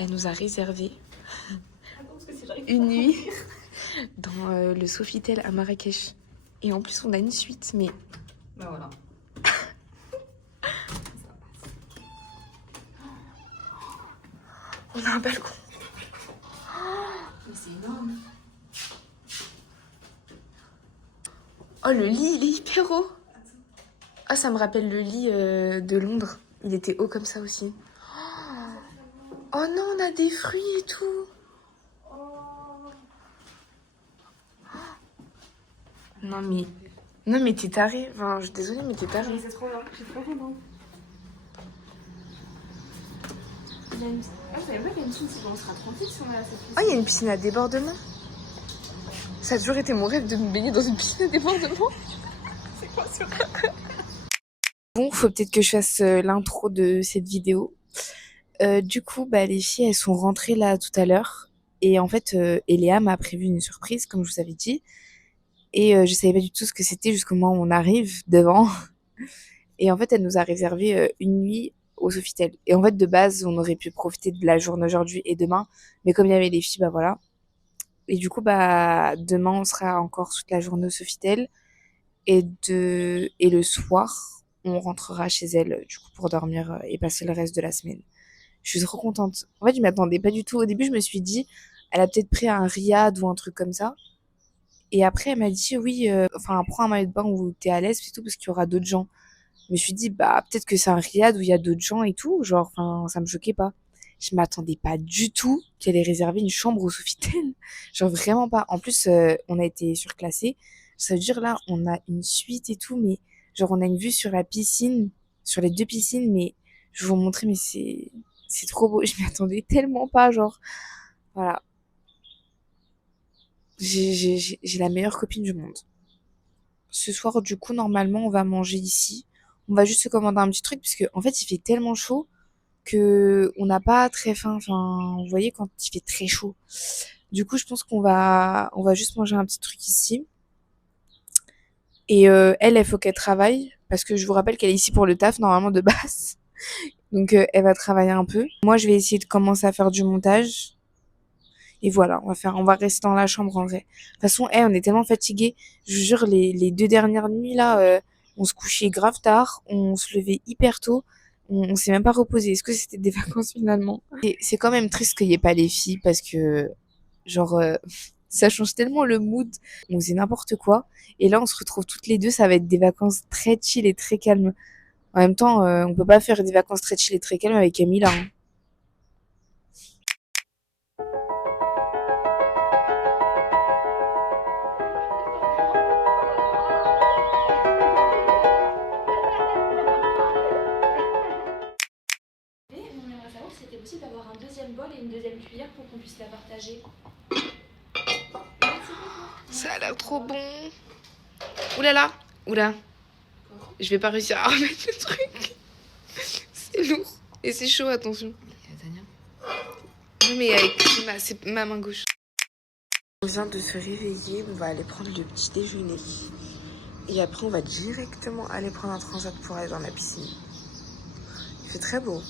Elle nous a réservé une nuit dans le Sofitel à Marrakech. Et en plus, on a une suite, mais... Bah voilà. On a un balcon. Mais c'est énorme. Oh, le lit, il est hyper haut. Ah, ça me rappelle le lit de Londres. Il était haut comme ça aussi. Oh non, on a des fruits et tout. Non mais t'es taré. Enfin, je suis désolée, mais t'es taré. C'est trop bien. Je suis trop contente. Ah, je savais pas qu'il y a une piscine, on sera tranquille si on est à cette piscine. Oh, il y a une piscine à débordement. Ça a toujours été mon rêve de me baigner dans une piscine à débordement. C'est quoi ce Bon, faut peut-être que je fasse l'intro de cette vidéo. Du coup, bah, les filles, elles sont rentrées là tout à l'heure. Et en fait, Eléa m'a prévu une surprise, comme je vous avais dit. Et je savais pas du tout ce que c'était jusqu'au moment où on arrive devant. Et en fait, elle nous a réservé une nuit au Sofitel. Et en fait, de base, on aurait pu profiter de la journée aujourd'hui et demain. Mais comme il y avait les filles, bah voilà. Et du coup, bah, demain, on sera encore toute la journée au Sofitel. Et le soir, on rentrera chez elle, du coup, pour dormir et passer le reste de la semaine. Je suis trop contente. En fait, je m'attendais pas du tout. Au début, je me suis dit, elle a peut-être pris un riad ou un truc comme ça. Et après, elle m'a dit, oui, enfin, prends un maillot de bain où t'es à l'aise, c'est tout, parce qu'il y aura d'autres gens. Je me suis dit, bah, peut-être que c'est un riad où il y a d'autres gens et tout. Genre, enfin, ça me choquait pas. Je m'attendais pas du tout qu'elle ait réservé une chambre au Sofitel. Genre, vraiment pas. En plus, on a été surclassés. Ça veut dire, là, on a une suite et tout, mais genre, on a une vue sur la piscine, sur les deux piscines, mais je vais vous montrer, mais c'est trop beau. Je m'y attendais tellement pas, genre, voilà. J'ai la meilleure copine du monde. Ce soir, du coup, normalement, on va manger ici. On va juste se commander un petit truc, parce que, en fait, il fait tellement chaud que on n'a pas très faim. Enfin, vous voyez, quand il fait très chaud. Du coup, je pense on va juste manger un petit truc ici. Et elle, il faut qu'elle travaille, parce que je vous rappelle qu'elle est ici pour le taf, normalement, de base. Donc, elle va travailler un peu. Moi, je vais essayer de commencer à faire du montage. Et voilà, on va rester dans la chambre en vrai. De toute façon, on est tellement fatigués. Je vous jure, les 2 dernières nuits là, on se couchait grave tard, on se levait hyper tôt, on s'est même pas reposé. Est-ce que c'était des vacances finalement? Et c'est quand même triste qu'il y ait pas les filles parce que, genre, ça change tellement le mood. On faisait n'importe quoi. Et là, on se retrouve toutes les deux, ça va être des vacances très chill et très calmes. En même temps, on peut pas faire des vacances très chill et très calmes avec Camilla, hein. On aimerait savoir si c'était possible d'avoir un deuxième bol et une deuxième cuillère pour qu'on puisse la partager. Ça a l'air trop bon. Oulala, oula. Je vais pas réussir à remettre le truc. C'est lourd. Et c'est chaud, attention. Non mais avec c'est ma main gauche. On vient de se réveiller, on va aller prendre le petit déjeuner. Et après on va directement aller prendre un transat pour aller dans la piscine. Il fait très beau.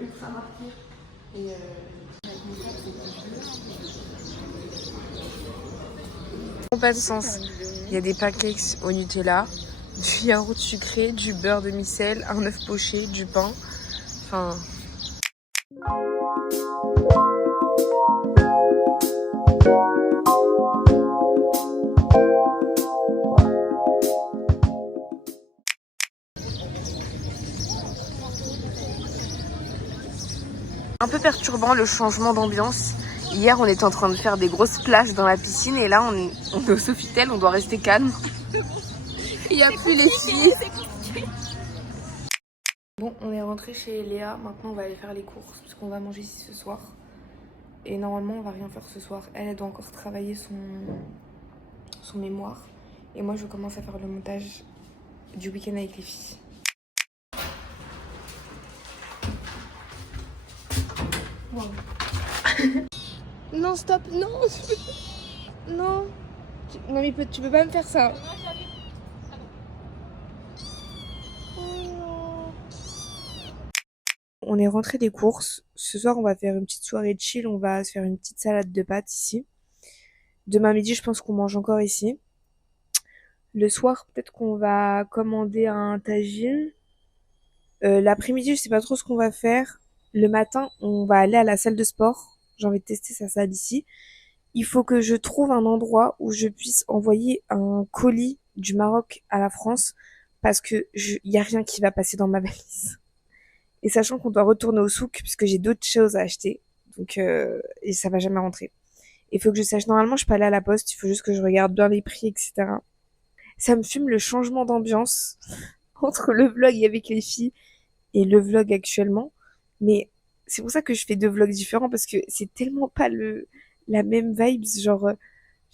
Ultra marqué. Et Pas de sens. Il y a des pancakes au Nutella, du yaourt sucré, du beurre demi-sel, un œuf poché, du pain. Enfin... Un peu perturbant le changement d'ambiance. Hier, on était en train de faire des grosses plages dans la piscine et là, on est au Sofitel, on doit rester calme. Il n'y a plus les filles. Bon, on est rentré chez Léa. Maintenant, on va aller faire les courses parce qu'on va manger ici ce soir. Et normalement, on va rien faire ce soir. Elle doit encore travailler son mémoire. Et moi, je commence à faire le montage du week-end avec les filles. Wow. Non, stop, non. Non. Non, mais tu peux pas me faire ça. Oh non. on est rentré des courses. Ce soir, on va faire une petite soirée chill. On va se faire une petite salade de pâtes ici. Demain midi, je pense qu'on mange encore ici. Le soir, peut-être qu'on va commander un tagine. L'après-midi, je sais pas trop ce qu'on va faire. Le matin, on va aller à la salle de sport. J'ai envie de tester sa salle ici. Il faut que je trouve un endroit où je puisse envoyer un colis du Maroc à la France parce que y a rien qui va passer dans ma valise. Et sachant qu'on doit retourner au souk puisque j'ai d'autres choses à acheter. Donc, et ça va jamais rentrer. Il faut que je sache, normalement, je peux aller à la poste. Il faut juste que je regarde bien les prix, etc. Ça me fume le changement d'ambiance entre le vlog avec les filles et le vlog actuellement. Mais c'est pour ça que je fais deux vlogs différents parce que c'est tellement pas la même vibe. Genre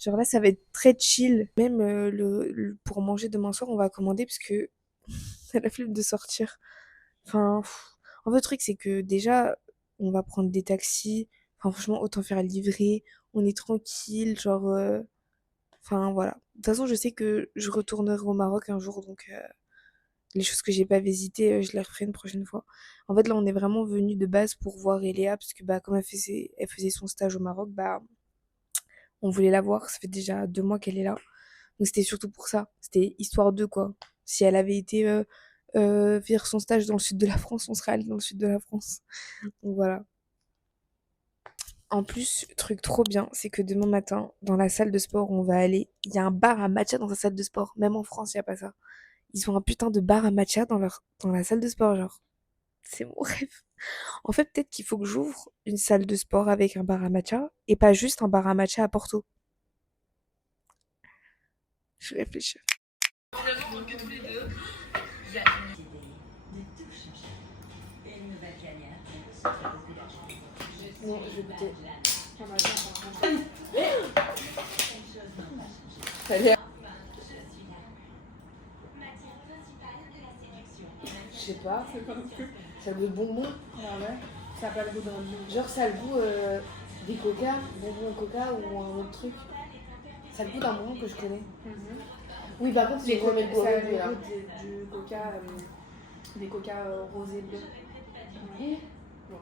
là, ça va être très chill. Même pour manger demain soir, on va commander parce que ça la flemme de sortir. Enfin, en fait, le truc, c'est que déjà, on va prendre des taxis. Enfin, franchement, autant faire livrer. On est tranquille. Enfin, voilà. De toute façon, je sais que je retournerai au Maroc un jour, donc les choses que j'ai pas visitées, je les referai une prochaine fois. En fait, là, on est vraiment venu de base pour voir Eléa, parce que bah, comme elle faisait son stage au Maroc, bah, on voulait la voir. Ça fait déjà 2 mois qu'elle est là. Donc c'était surtout pour ça. C'était histoire d'eux, quoi. Si elle avait été faire son stage dans le sud de la France, on serait allé dans le sud de la France. Donc voilà. En plus, truc trop bien, c'est que demain matin, dans la salle de sport où on va aller, il y a un bar à matcha dans sa salle de sport. Même en France, il n'y a pas ça. Ils ont un putain de bar à matcha dans la salle de sport, genre. C'est mon rêve. En fait, peut-être qu'il faut que j'ouvre une salle de sport avec un bar à matcha et pas juste un bar à matcha à Porto. Je réfléchis. Non, je vais goûter. Ça a l'air. Je sais pas. Ça a le goût de bonbon. Ah ouais. Ça a pas le goût d'un. Genre, ça a le goût des coca, bonbons au coca ou un autre truc. Ça a le goût d'un bonbon que je connais. Oui, par contre, c'est le goût du coca, des coca rosés bleus. Bon.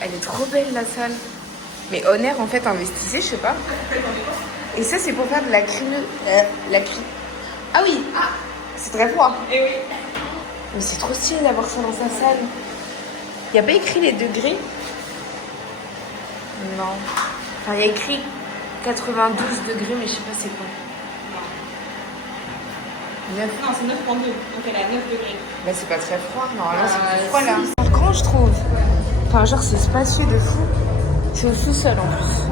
Elle est trop belle la salle. Mais Honor en fait investissait, je sais pas. Et ça c'est pour faire de la crème. La cuisine. Ah oui, c'est très froid. Et oui. Mais c'est trop stylé d'avoir ça dans sa salle. Y a pas écrit les degrés? Non. Enfin, y a écrit 92 degrés, mais je sais pas c'est quoi. 9. Non, c'est 9,2. Donc elle est à 9 degrés. Bah c'est pas très froid, normalement c'est plus froid là. C'est grand je trouve. Enfin genre c'est spacieux de fou. C'est au sous-sol en plus.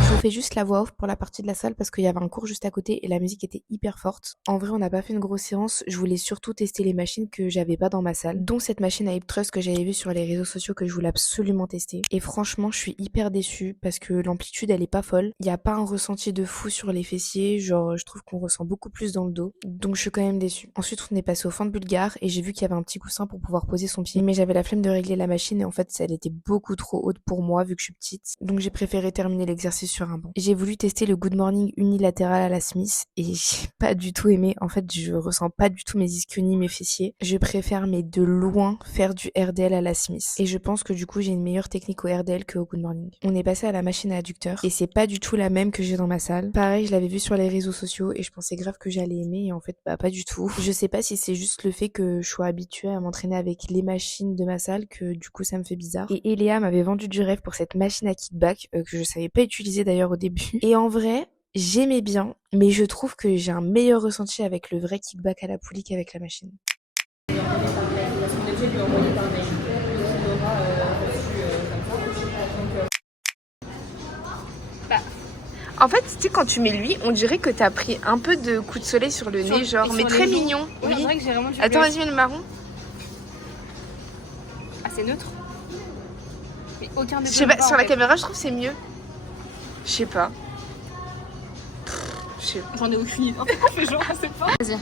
Je vous fais juste la voix off pour la partie de la salle parce qu'il y avait un cours juste à côté et la musique était hyper forte. En vrai, on n'a pas fait une grosse séance. Je voulais surtout tester les machines que j'avais pas dans ma salle, dont cette machine à Hip Thrust que j'avais vue sur les réseaux sociaux que je voulais absolument tester. Et franchement, je suis hyper déçue parce que l'amplitude elle est pas folle. Il n'y a pas un ressenti de fou sur les fessiers. Genre, je trouve qu'on ressent beaucoup plus dans le dos. Donc, je suis quand même déçue. Ensuite, on est passé au fente bulgare et j'ai vu qu'il y avait un petit coussin pour pouvoir poser son pied. Mais j'avais la flemme de régler la machine et en fait, elle était beaucoup trop haute pour moi vu que je suis petite. Donc, j'ai préféré terminer l'exercice sur un banc. J'ai voulu tester le Good Morning unilatéral à la Smith et j'ai pas du tout aimé. En fait, je ressens pas du tout mes ischios ni mes fessiers. Je préfère, mais de loin, faire du RDL à la Smith. Et je pense que du coup, j'ai une meilleure technique au RDL qu'au Good Morning. On est passé à la machine à adducteur et c'est pas du tout la même que j'ai dans ma salle. Pareil, je l'avais vu sur les réseaux sociaux et je pensais grave que j'allais aimer et en fait, bah pas du tout. Je sais pas si c'est juste le fait que je sois habituée à m'entraîner avec les machines de ma salle que du coup, ça me fait bizarre. Et Eléa m'avait vendu du rêve pour cette machine à kickback que je savais pas utiliser d'ailleurs au début. Et en vrai, j'aimais bien, mais je trouve que j'ai un meilleur ressenti avec le vrai kickback à la poulie qu'avec la machine. En fait, tu sais, quand tu mets lui, on dirait que t'as pris un peu de coup de soleil sur le nez, genre, mais très mignon. Oui, Oui. vrai que j'ai vraiment du Attends, vas-y, mets le marron. Ah, c'est neutre. Mais aucun des Je deux. sais pas, va, sur en la fait. caméra, je trouve que c'est mieux. Je sais pas. Je sais pas. J'en ai aucune idée. Je fais genre, je sais pas. Vas-y.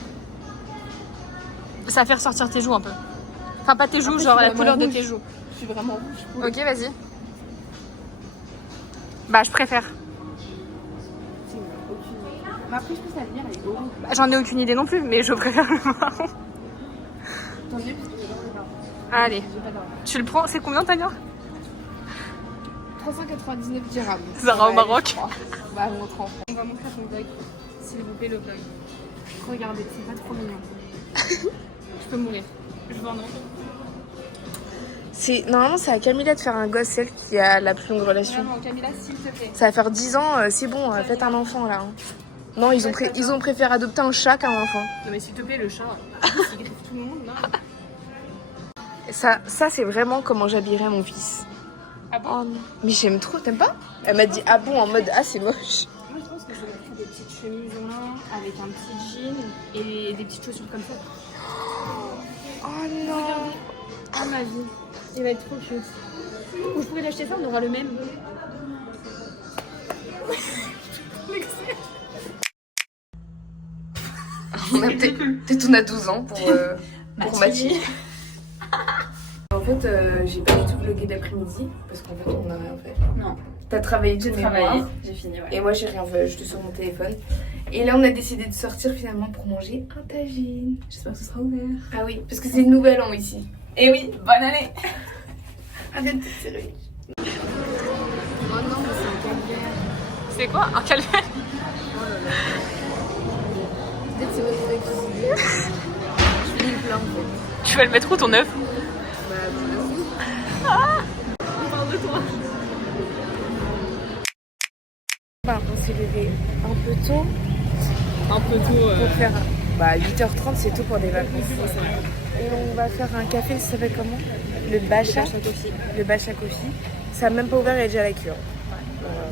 Ça va faire sortir tes joues un peu. Enfin, pas tes joues, Après, genre je suis la couleur vraiment de tes joues. Je suis vraiment rouge. Ok, vas-y. Bah, je préfère. Mais après, je pense que la lumière, elle est horrible. Bah, j'en ai aucune idée non plus, mais je préfère le marron. Tant mieux, parce que j'adore le pain. Allez, tu le prends, c'est combien Tania? 399 dirhams. Zara au Maroc. Bah, on montre en France. On va montrer ton vlog, s'il vous plaît, le vlog. Regardez, c'est pas trop mignon. Je peux mourir. Je veux un enfant. Normalement, c'est à Camilla de faire un gosse, celle qui a la plus longue relation. Vraiment, Camilla, s'il te plaît. Ça va faire 10 ans, c'est bon, faites un enfant là. Hein. Non, ils ont préféré adopter un chat qu'un enfant. Non, mais s'il te plaît, le chat, il griffe tout le monde là. Ça c'est vraiment comment j'habillerais mon fils. Ah bon? Oh non. Mais j'aime trop, t'aimes pas? Elle m'a dit ah bon en mode ah c'est moche. Moi, je pense que je vais mettre des petites chemises en lin avec un petit jean et des petites chaussures comme ça. Oh non. Regardez. Oh ma vie. Il va être trop cute. Ou je pourrais l'acheter ça, on aura le même. On a peut-être on a 12 ans pour Mathilde. En fait, j'ai pas du tout vlogué d'après-midi parce qu'en fait, on a rien fait. Non. T'as travaillé tout mémoire. J'ai fini, ouais. Et moi, j'ai rien fait, j'étais sur mon téléphone. Et là, on a décidé de sortir finalement pour manger un tagine. J'espère que ce sera ouvert. Ah oui, parce que c'est le nouvel an ici. Et oui, bonne année. Arrête de te serrer. Oh non, mais c'est un calvaire. C'est quoi? Un calvaire? Oh là là. Peut-être c'est votre cuisinier. Je finis le plat en fait. Tu vas le mettre où ton œuf? Bah, vas-y. Ah, on parle de toi. Bah, on s'est levé un peu tôt. Un peu tôt. Pour faire. Bah, 8h30, c'est tôt pour des vacances. Et on va faire un café, ça s'appelle comment? Le Bacha Coffee. Le Bacha Coffee. Ça n'a même pas ouvert, il y a déjà la queue.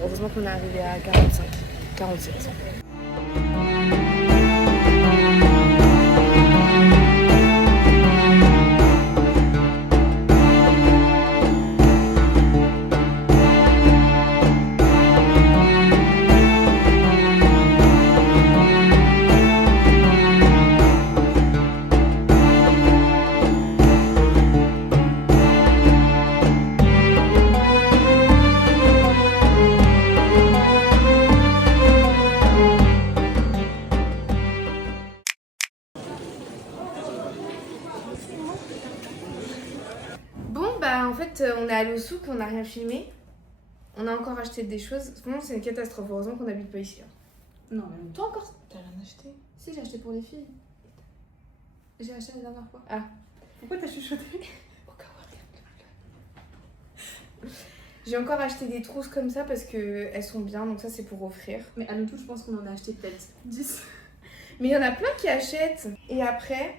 Heureusement qu'on est arrivé à 47. En fait, on est allé au souk, on n'a rien filmé. On a encore acheté des choses. Vraiment, c'est une catastrophe. Heureusement qu'on n'habite pas ici. Hein. Non, mais Toi encore, t'as rien acheté? si, j'ai acheté pour les filles. J'ai acheté la dernière fois. Ah. Pourquoi t'as chuchoté? Au cas où, j'ai encore acheté des trousses comme ça parce qu'elles sont bien. Donc ça, c'est pour offrir. Mais à nous tous, je pense qu'on en a acheté peut-être 10. Mais il y en a plein qui achètent. Et après...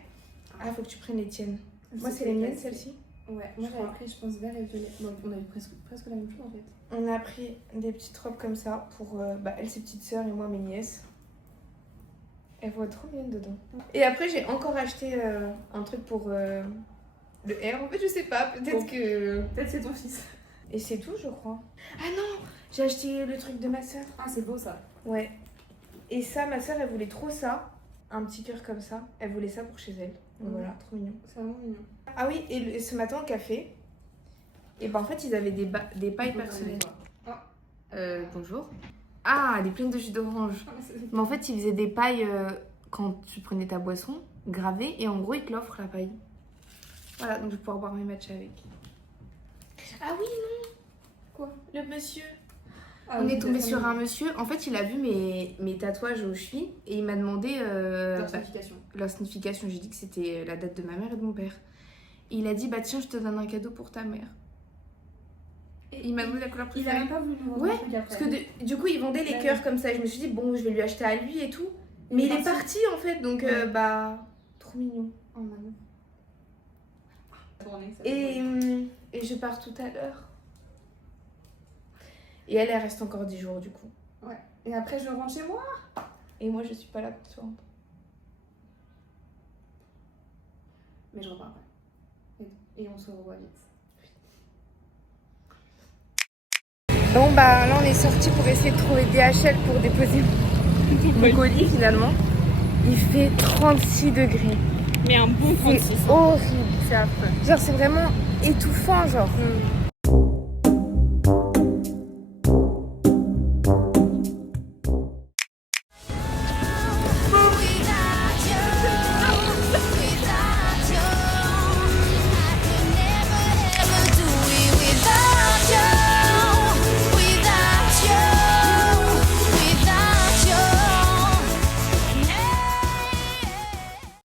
Ah, faut que tu prennes les tiennes. Moi, c'est les miennes, celles-ci. Ouais, moi j'avais pris, je pense, vert et violet. Bon, on a eu presque la même chose en fait. On a pris des petites robes comme ça pour elle, ses petites sœurs et moi, mes nièces. Elles vont être trop mignonnes dedans. Et après, j'ai encore acheté un truc pour le R. En fait, je sais pas, peut-être Bon. que. Peut-être c'est ton fils. Et c'est tout, je crois. Ah non, j'ai acheté le truc de ma sœur. Ah, c'est beau ça. Ouais. Et ça, ma sœur, elle voulait trop ça. Un petit cœur comme ça. Elle voulait ça pour chez elle. Donc voilà, trop mignon. C'est vraiment mignon. Ah oui, et ce matin au café, et ben en fait ils avaient des pailles personnelles. Bonjour. Ah, elle est pleine de jus d'orange. Mais en fait ils faisaient des pailles quand tu prenais ta boisson, gravée, et en gros ils te l'offrent la paille. Voilà, donc je vais pouvoir boire mes matchs avec. Ah oui, non. Quoi? Le monsieur. Ah, on est tombé sur un monsieur, en fait il a vu mes tatouages aux chevilles et il m'a demandé leur signification. Leur signification. J'ai dit que c'était la date de ma mère et de mon père. Et il a dit bah tiens, je te donne un cadeau pour ta mère. Et il m'a donné la couleur préférée. Il a même pas voulu nous vendre ouais, un truc après. parce que du coup il vendait les cœurs comme ça. Je me suis dit bon, je vais lui acheter à lui et tout. Mais il est parti en fait, donc bah trop mignon. Oh maman. Et je pars tout à l'heure. Et elle reste encore 10 jours du coup. Ouais. Et après je rentre chez moi. Et moi je suis pas là pour te rendre. Mais je repars après. Et on se revoit vite. Bon bah là on est sorti pour essayer de trouver DHL pour déposer mon colis finalement. Il fait 36 degrés. Mais un bon 36. C'est horrible. C'est affreux. Genre c'est vraiment étouffant genre.